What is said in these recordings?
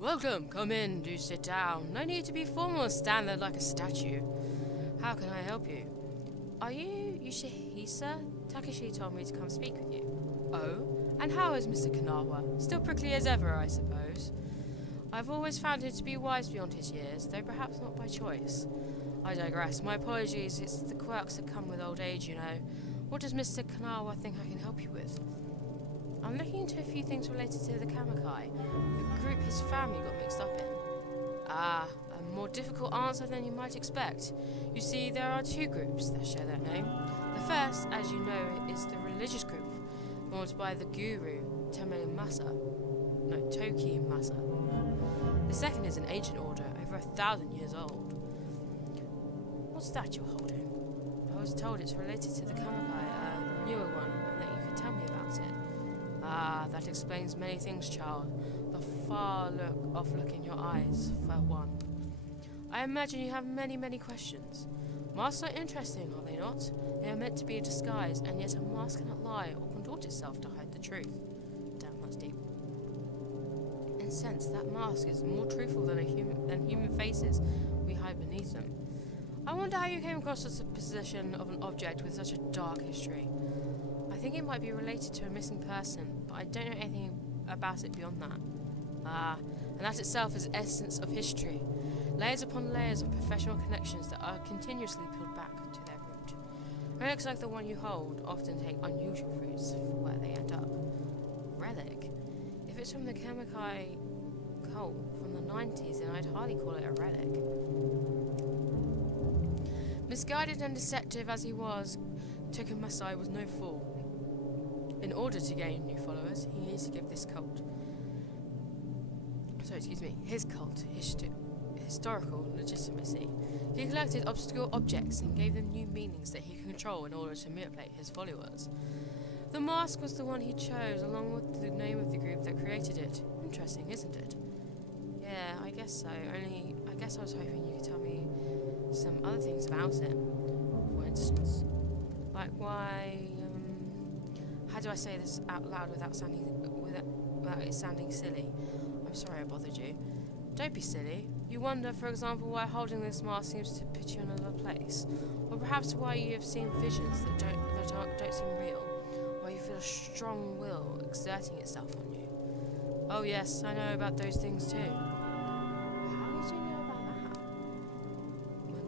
Welcome, come in, do sit down. No need to be formal, stand there like a statue. How can I help you? Are you Yoshihisa? Takashi told me to come speak with you. Oh? And how is Mr. Kanawa? Still prickly as ever, I suppose. I've always found him to be wise beyond his years, though perhaps not by choice. I digress. My apologies, it's the quirks that come with old age, you know. What does Mr. Kanawa think I can help you with? I'm looking into a few things related to the Kamakai, the group his family got mixed up in. Ah, a more difficult answer than you might expect. You see, there are two groups that share that name. The first, as you know, is the religious group, formed by the guru, Toki Masa. The second is an ancient order, over 1,000 years old. What's that you're holding? I was told it's related to the Kamakai, a newer one, and that you could tell me about it. Ah, that explains many things, child. The off look in your eyes, for one. I imagine you have many questions. Masks are interesting, are they not? They are meant to be a disguise, and yet a mask cannot lie or contort itself to hide the truth. Damn, that's deep. In a sense, that mask is more truthful than human faces we hide beneath them. I wonder how you came across the position of an object with such a dark history. I think it might be related to a missing person, but I don't know anything about it beyond that. Ah, and that itself is the essence of history. Layers upon layers of professional connections that are continuously peeled back to their root. Relics like the one you hold often take unusual routes for where they end up. Relic? If it's from the Kamakai cult from the 90s, then I'd hardly call it a relic. Misguided and deceptive as he was, Toki Masai was no fool. In order to gain new followers, he needs to give his cult historical legitimacy. He collected obscure objects and gave them new meanings that he could control in order to manipulate his followers. The mask was the one he chose, along with the name of the group that created it. Interesting, isn't it? Yeah, I guess so. Only, I guess I was hoping you could tell me some other things about it. For instance, like why. How do I say this out loud without it sounding silly? I'm sorry I bothered you. Don't be silly. You wonder, for example, why holding this mask seems to put you in another place, or perhaps why you have seen visions that don't seem real, why you feel a strong will exerting itself on you. Oh yes, I know about those things too. How did you know about that? When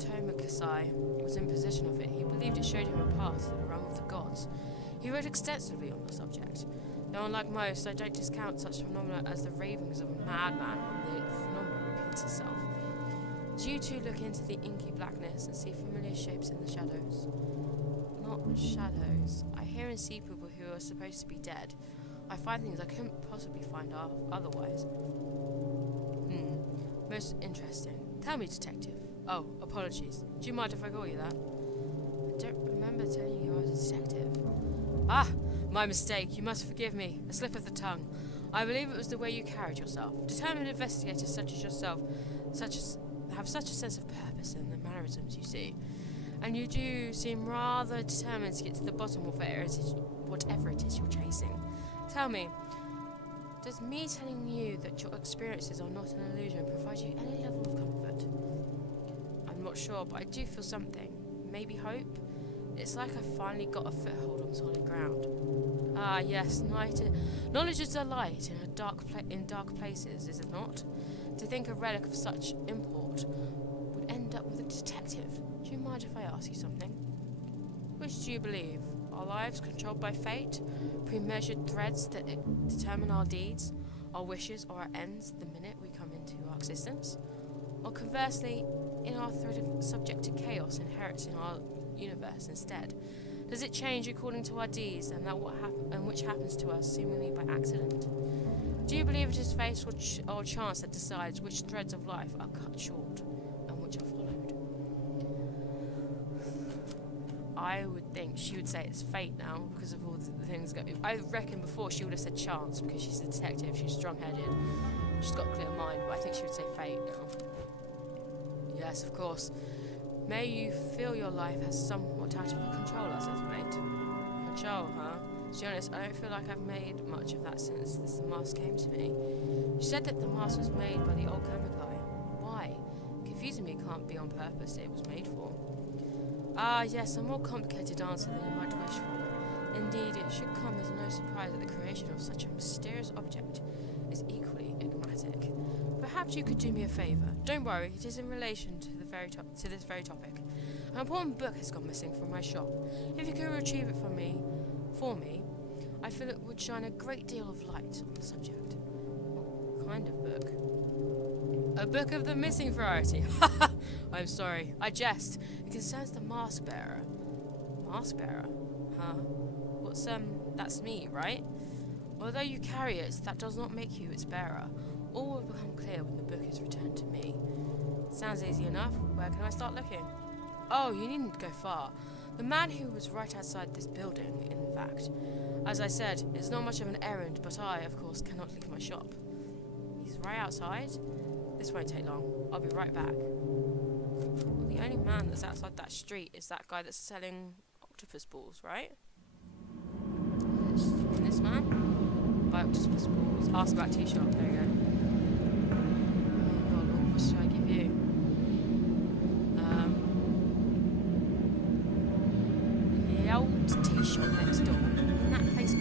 Tomakasai was in possession of it, he believed it showed him a path to the realm of the gods. He wrote extensively on the subject. Though unlike most, I don't discount such phenomena as the ravings of a madman when the phenomenon repeats itself. Do you two look into the inky blackness and see familiar shapes in the shadows? Not shadows. I hear and see people who are supposed to be dead. I find things I couldn't possibly find otherwise. Most interesting. Tell me, detective. Oh, apologies. Do you mind if I call you that? I don't remember telling you I was a detective. Ah! My mistake. You must forgive me. A slip of the tongue. I believe it was the way you carried yourself. Determined investigators such as yourself, have such a sense of purpose in the mannerisms you see. And you do seem rather determined to get to the bottom of whatever it is you're chasing. Tell me, does me telling you that your experiences are not an illusion provide you any level of comfort? I'm not sure, but I do feel something. Maybe hope? It's like I finally got a foothold on solid ground. Ah, yes, knowledge is a light in dark places, is it not? To think a relic of such import would end up with a detective. Do you mind if I ask you something? Which do you believe? Our lives controlled by fate? Pre-measured threads that determine our deeds, our wishes, or our ends the minute we come into our existence? Or conversely, in our thread of subject to chaos inherent in our universe instead? Does it change according to our deeds and which happens to us seemingly by accident? Do you believe it is fate or chance that decides which threads of life are cut short and which are followed? I would think she would say it's fate now because of all the things going. I reckon before she would have said chance because she's a detective, she's strong-headed, she's got a clear mind, but I think she would say fate now. Yes, of course. May you feel your life has somewhat out of your control as of late. Control, huh? To be honest, I don't feel like I've made much of that since this mask came to me. She said that the mask was made by the old camera guy. Why? Confusing me can't be on purpose, it was made for. Ah, yes, a more complicated answer than you might wish for. Indeed, it should come as no surprise that the creation of such a mysterious object is equally enigmatic. Perhaps you could do me a favour. Don't worry, it is in relation to this very topic. An important book has gone missing from my shop. If you could retrieve it for me, I feel it would shine a great deal of light on the subject. What kind of book? A book of the missing variety. I'm sorry, I jest. It concerns the mask bearer. Mask bearer? Huh? What's, that's me, right? Although you carry it, that does not make you its bearer. All will become clear when the book is returned to me. Sounds easy enough. Where can I start looking? Oh, you needn't go far. The man who was right outside this building, in fact. As I said, it's not much of an errand, but I, of course, cannot leave my shop. He's right outside? This won't take long. I'll be right back. Well, the only man that's outside that street is that guy that's selling octopus balls, right? This man? Buy octopus balls. Ask about tea shop. There you go. Oh God, what should I give you? The old tea shop next door. Isn't that place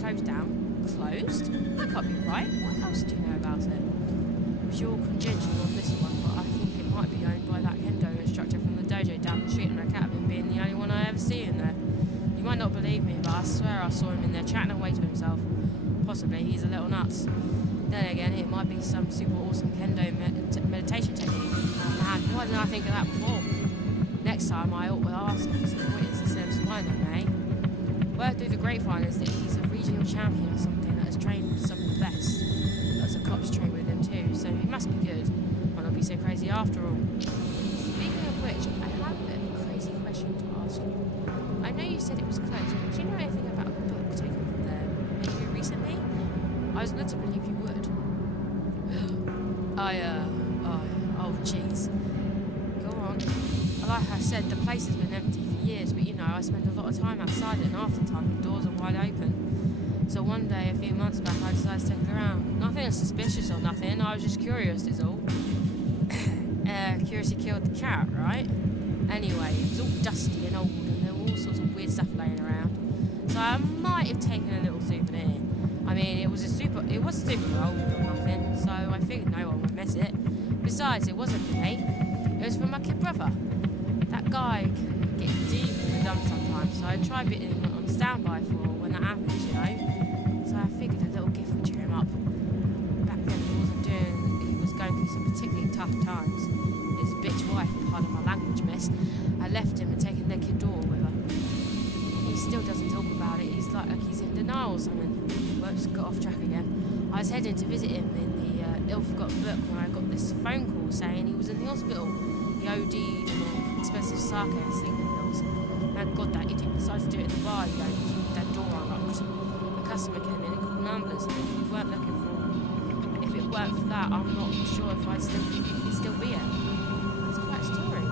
closed down? Closed? That can't be right. What else do you know about it? Pure conjecture on this one, but I think it might be owned by that kendo instructor from the dojo down the street, and I can't have him being the only one I ever see in there. You might not believe me, but I swear I saw him in there chatting away to himself. Possibly he's a little nuts. Then again, it might be some super awesome kendo meditation technique. Oh man, why didn't I think of that before? Next time I ought to ask him for some pointers instead of smiling, eh? Word through the grapevine is that he's a regional champion or something that has trained with some of the best. Lots of cops train with him too, so he must be good. Might not be so crazy after all. Speaking of which, I have a bit of a crazy question to ask you. I know you said it was closed, but do you know anything about a book taken from there maybe recently? I was led to believe you would. Oh jeez. Go on. Like I said, the place has been empty for years, but you know, I spend a lot of time outside it, and half the time the doors are wide open. So one day, a few months back, I decided to take it around. Nothing suspicious or nothing, I was just curious is all. Curiosity killed the cat, right? Anyway, it was all dusty and old, and there were all sorts of weird stuff laying around. So I might have taken a little souvenir. I mean, it was super old or nothing, so I figured no one would miss it. Besides, it wasn't for me. It was for my kid brother. That guy can get deep in the dump sometimes, so I tried being on standby for when that happens, you know. So I figured a little gift would cheer him up. Back then he was going through some particularly tough times. His bitch wife, pardon my language, miss, I left him and taken their kid daughter with her. He still doesn't talk about it. He's like he's in denial or something. Whoops, got off track again. I was heading to visit him in the ill-forgotten book when I got this phone call saying he was in the hospital. He OD'd on expensive sake and sleeping pills. Thank God that idiot decided to do it at the bar, you know, with that door unlocked. A customer came in and called an ambulance, and if it weren't for that, I'm not sure if he'd still be here. That's quite a story.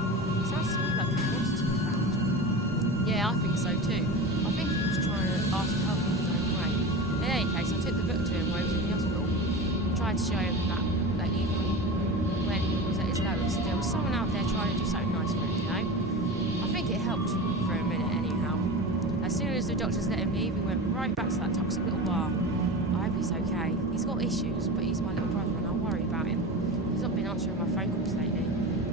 Sounds to me like he wanted to be found. Yeah, I think so too. I think he was trying to ask for help in his own way. In any case, I took the book to him while he was in the hospital. Tried to show him that even when he was at his lowest, there was someone out there trying to do something nice for him, you know? I think it helped for a minute anyhow. As soon as the doctors let him leave, he went right back to that toxic little bar. I hope he's okay. He's got issues, but he's my little brother and I worry about him. He's not been answering my phone calls lately.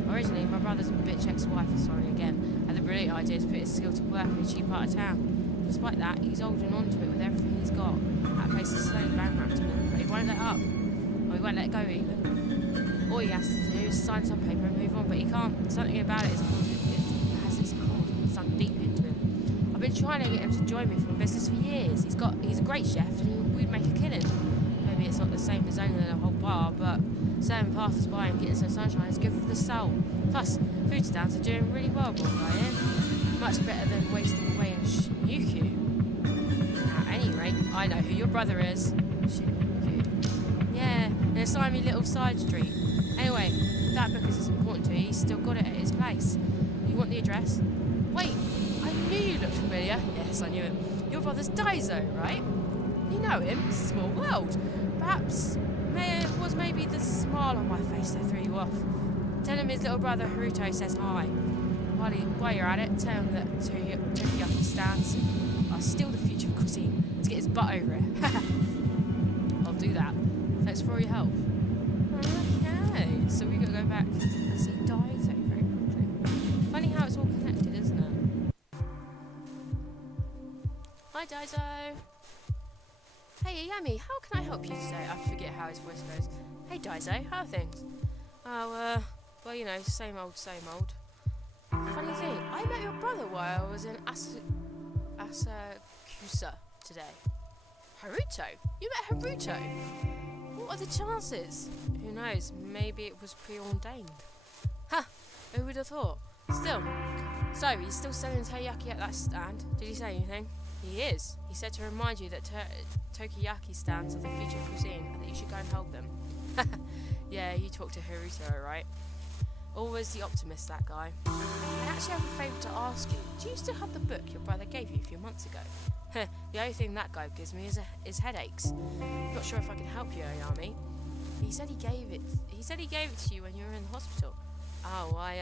Originally, my brother's bitch ex-wife, sorry again, had the brilliant idea to put his skill to work in a cheap part of town. Despite that, he's holding on to it with everything he's got. That place is slowly bankrupting him, but he won't let up. Or he won't let go even. All he has to do is sign some paper and move on, but he can't. Something about it has this cold sunk deep into him. I've been trying to get him to join me from business for years. He's a great chef and we'd make a killing. Maybe it's not the same as owning a whole bar, but serving passers by and getting some sunshine is good for the soul. Plus, food stands are doing really well, boy, I hear. Much better than wasting away in Shinjuku. At any rate, I know who your brother is. Shinjuku. Yeah, in a slimy little side street. Anyway, if that book is as important to you, he's still got it at his place. You want the address? Wait, I knew you looked familiar. Yes, I knew it. Your brother's Daiso, right? You know him. It's a small world. Perhaps it was maybe the smile on my face that threw you off. Tell him his little brother Haruto says hi. While you're at it, tell him that Tokiyaki stands are still the future of cuisine. Let's get his butt over it. I'll do that. Thanks for all your help. Okay, so we gotta go back and see Daiso very quickly. Funny how it's all connected, isn't it? Hi, Daiso. Hey, Yami, how can I help you today? I forget how his voice goes. Hey, Daiso, how are things? Oh, well, you know, same old, same old. Funny thing, I met your brother while I was in Asakusa today. Haruto? You met Haruto? What are the chances? Who knows, maybe it was preordained. Ha! Who would have thought? Still, so he's still selling teriyaki at that stand. Did he say anything? He is. He said to remind you that Tokiyaki stands are the future cuisine and that you should go and help them. Yeah, you talked to Haruto, right? Always the optimist, that guy. I actually have a favour to ask you. Do you still have the book your brother gave you a few months ago? The only thing that guy gives me is headaches. Not sure if I can help you, Ayami. He said he gave it to you when you were in the hospital. Oh, what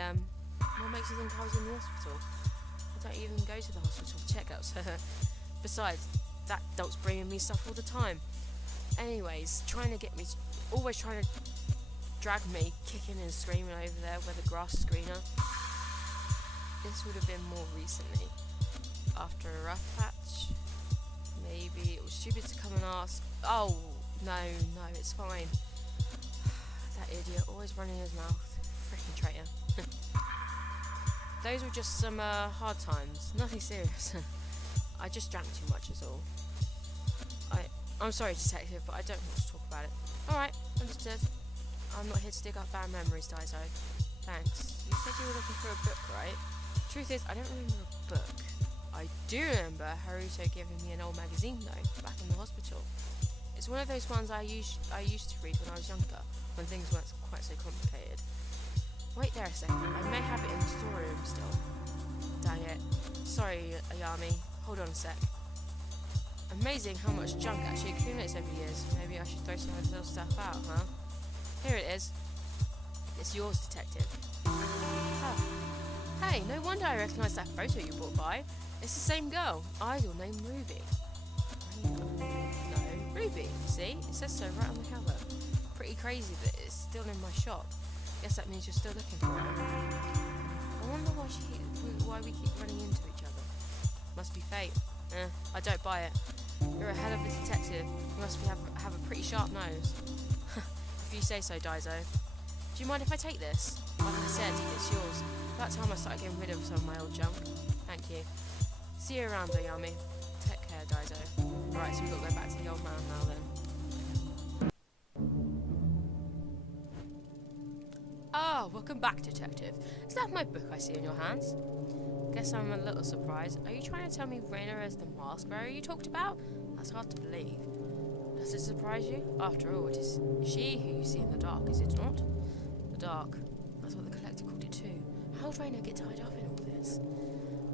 makes you think I was in the hospital? I don't even go to the hospital for checkups. Besides, that doc's bringing me stuff all the time. Anyways, always trying to drag me, kicking and screaming over there where the grass is greener. This would have been more recently. After a rough patch. Maybe it was stupid to come and ask. Oh, no, it's fine. That idiot, always running his mouth. Freaking traitor. Those were just some hard times. Nothing serious. I just drank too much is all. I'm sorry, detective, but I don't want to talk about it. Alright, understood. I'm not here to dig up bad memories, Daiso. Thanks. You said you were looking for a book, right? Truth is, I don't remember a book. I do remember Haruto giving me an old magazine, though, back in the hospital. It's one of those ones I used to read when I was younger, when things weren't quite so complicated. Wait there a second. I may have it in the storeroom still. Dang it. Sorry, Ayami. Hold on a sec. Amazing how much junk actually accumulates over years. Maybe I should throw some of this stuff out, huh? Here it is. It's yours, detective. Oh. Hey, no wonder I recognise that photo you brought by. It's the same girl, idol named Ruby. No, Ruby. See? It says so right on the cover. Pretty crazy that it's still in my shop. Guess that means you're still looking for her. I wonder why we keep running into each other. Must be fate. I don't buy it. You're a hell of a detective. You must have a pretty sharp nose. If you say so, Daiso. Do you mind if I take this? Like I said, it's yours. About time I started getting rid of some of my old junk. Thank you. See you around, Ayami. Take care, Daiso. Right, so we've got to go back to the old man now then. Ah, welcome back, detective. Is that my book I see in your hands? Guess I'm a little surprised. Are you trying to tell me Reina is the mask bearer you talked about? That's hard to believe. Does it surprise you? After all, it is she who you see in the dark, is it not? The dark. That's what the collector called it too. How did Reina get tied up in all this?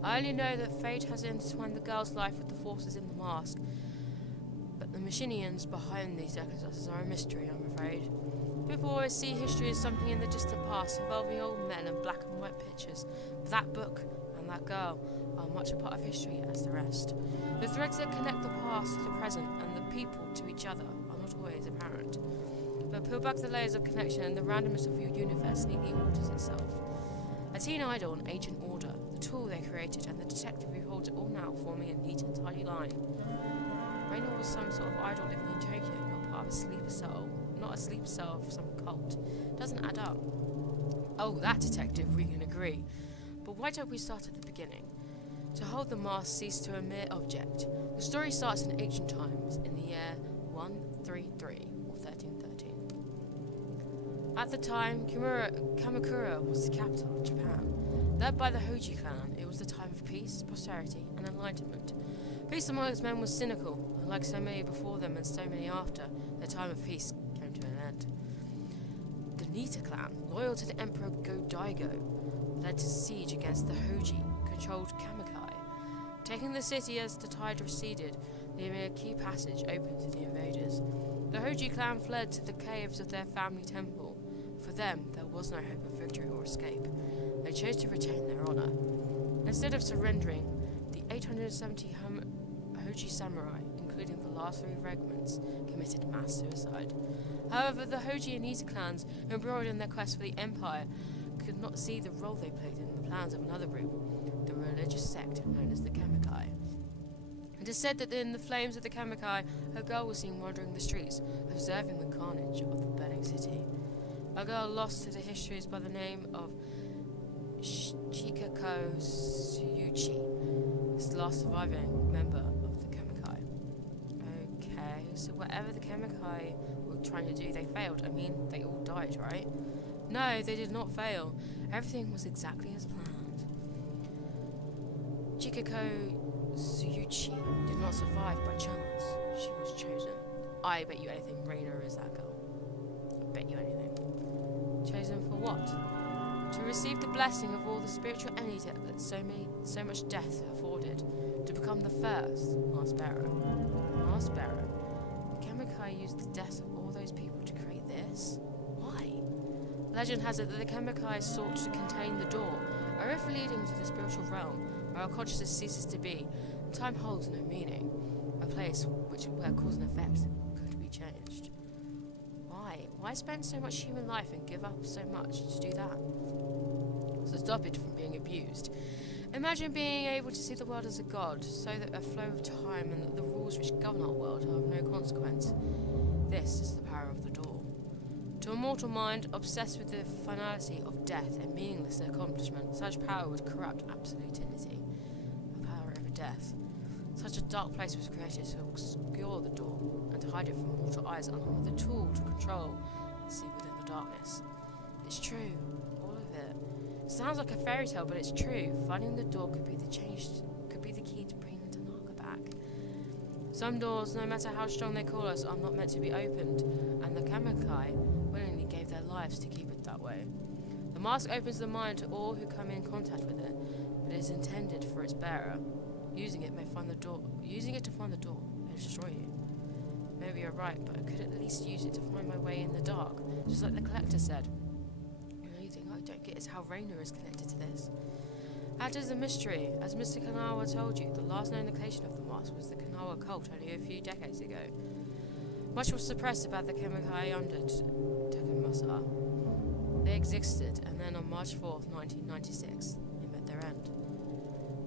I only know that fate has intertwined the girl's life with the forces in the mask. But the machinians behind these circumstances are a mystery, I'm afraid. People always see history as something in the distant past, involving old men and black and white pictures. But that book and that girl are much a part of history as the rest. The threads that connect the past to the present and the people to each other are not always apparent. But peel back the layers of connection and the randomness of your universe neatly orders itself. A teen idol and ancient order, the tool they created, and the detective who holds it all now forming a neat and tidy line. Reina was some sort of idol living in Tokyo, not part of a sleeper cell. Not a sleeper cell of some cult. Doesn't add up. Oh, that detective, we can agree. But why don't we start at the beginning? To hold the mask ceased to a mere object. The story starts in ancient times, in the year 133, or 1313. At the time, Kamakura was the capital of Japan. Led by the Hoji clan, it was the time of peace, prosperity, and enlightenment. Peace among its men was cynical, and like so many before them and so many after, the time of peace came to an end. The Nita clan, loyal to the Emperor Go-Daigo, led to siege against the Hoji, controlled Kamakai. Taking the city as the tide receded, leaving a key passage open to the invaders. The Hoji clan fled to the caves of their family temple. For them, there was no hope of victory or escape. They chose to retain their honor. Instead of surrendering, the 870 Hoji samurai, including the last 3 regiments, committed mass suicide. However, the Hoji and Ita clans, embroiled in their quest for the empire, could not see the role they played in the plans of another group, the religious sect known as the Kamikai. It is said that in the flames of the Kamikai, a girl was seen wandering the streets, observing the carnage of the burning city. A girl lost to the histories by the name of Chikako Tsuyuchi, is the last surviving member of the Kamikai. Okay, so whatever the Kamikai were trying to do, they failed. I mean, they all died, right? No, they did not fail. Everything was exactly as planned. Chikako Tsuyuchi did not survive by chance. She was chosen. I bet you anything Reina is that girl. I bet you anything. Chosen for what? To receive the blessing of all the spiritual energy that so much death afforded. To become the first Mass Bearer. Mass Bearer? The Kamikai used the deaths of all those people to create this? Why? Legend has it that the Kamikai sought to contain the door, a rift leading to the spiritual realm, where our consciousness ceases to be, and time holds no meaning. A place where cause and effect could be changed. Why spend so much human life and give up so much to do that? To stop it from being abused. Imagine being able to see the world as a god, so that a flow of time and that the rules which govern our world are of no consequence. This is the power of the door. To a mortal mind obsessed with the finality of death and meaningless accomplishment, such power would corrupt absolutinity. The power over death. Such a dark place was created to obscure the door and to hide it from mortal eyes, along with a tool to control and see within the darkness. It's true, all of it. It sounds like a fairy tale, but it's true. Finding the door could be the key to bringing Tanaka back. Some doors, no matter how strong they call us, are not meant to be opened, and the Kamikai willingly gave their lives to keep it that way. The mask opens the mind to all who come in contact with it, but it is intended for its bearer. Using it to find the door may destroy you. Maybe you're right, but I could at least use it to find my way in the dark, just like the collector said. The only thing I don't get is how Reina is connected to this. That is a mystery. As Mr. Kanawa told you, the last known location of the mask was the Kanawa cult only a few decades ago. Much was suppressed about the Kamikai under Takamasa. They existed, and then on March 4th, 1996, they met their end.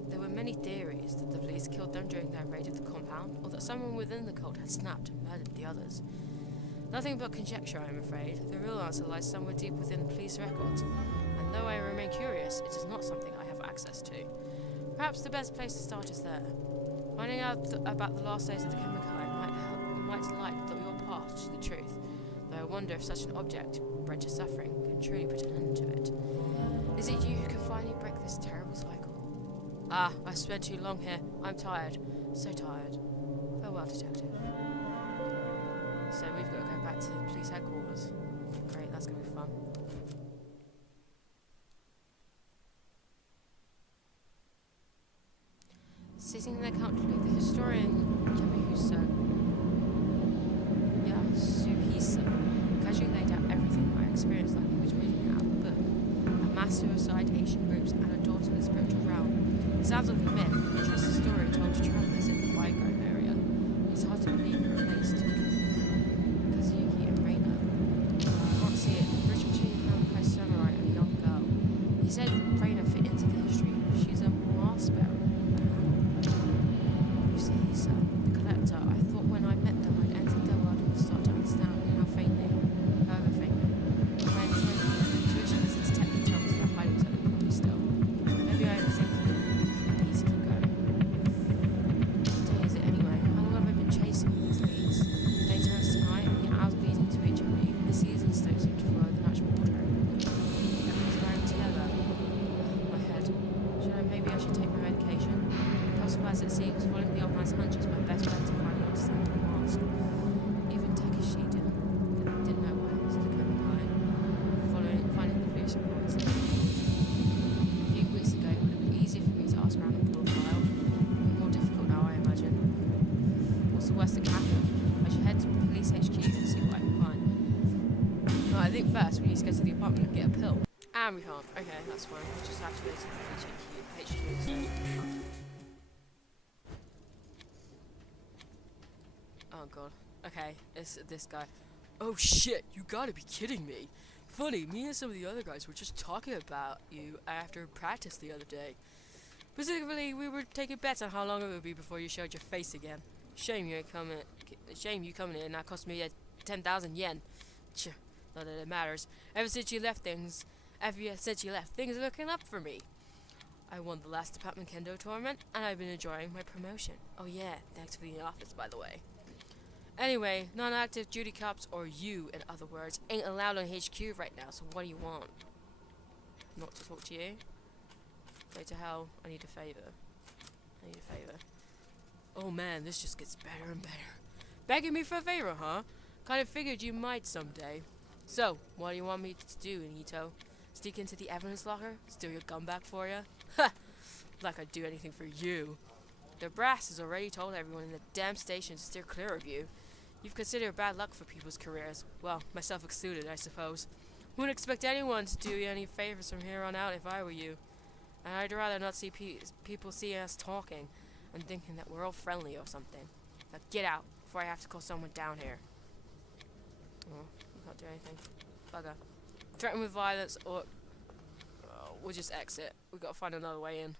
There were many theories that the police killed them during their raid of the compound, or that someone within the cult had snapped and murdered the others. Nothing but conjecture, I'm afraid. The real answer lies somewhere deep within the police records, and though I remain curious, it is not something I have access to. Perhaps the best place to start is there. Finding out about the last days of the Kamikai might light your path to the truth, though I wonder if such an object, bred to suffering, can truly put an end to it. Is it you who can finally break this terrible cycle? Ah, I've spent too long here. I'm tired. So tired. Farewell, detective. So we've got to go back to the police headquarters. Great, that's going to be fun. Sitting there comfortably, the historian Yasuhisa casually laid out everything I experienced like he was reading out of a book. A mass suicide, Asian groups, and a door to the spiritual realm. It sounds like a myth, an interesting story told to travelers in the bygone area. It's hard to believe it relates to Kazuki and Reina. I can't see it. The bridge between a Kamikai samurai and a young girl. He said Reina fit into the history. She's a mask bearer. You see, sir, the collector, I thought when I met them I'd entered their world and start to understand how faintly, however faintly, my intuition is its detective tells me they're hiding something from me still. Maybe I overthink it. I need to keep going. something happened. I should head to police HQ and see what I can find. No, I think first we need to go to the apartment and get a pill. And we can't. Okay, that's fine. We'll just have to go to the HQ instead. Oh god. Okay, it's this guy. Oh shit, you gotta be kidding me. Funny, me and some of the other guys were just talking about you after practice the other day. Specifically, we were taking bets on how long it would be before you showed your face again. Shame you coming here and that cost me 10,000 yen. Tch, not that it matters. Ever since you left, things are looking up for me. I won the last department kendo tournament, and I've been enjoying my promotion. Oh yeah, thanks for the office, by the way. Anyway, non-active duty cops, or you, in other words, ain't allowed on HQ right now, so what do you want? Not to talk to you? Go to hell. I need a favor. Oh man, this just gets better and better. Begging me for a favor, huh? Kind of figured you might someday. So, what do you want me to do, Anito? Sneak into the evidence locker? Steal your gun back for you? Ha! Like I'd do anything for you. The brass has already told everyone in the damn station to steer clear of you. You've considered bad luck for people's careers. Well, myself excluded, I suppose. Wouldn't expect anyone to do you any favors from here on out if I were you. And I'd rather not see people see us talking and thinking that we're all friendly or something. Now get out before I have to call someone down here. Oh, we can't do anything. Bugger. Threaten with violence or we'll just exit. We've got to find another way in.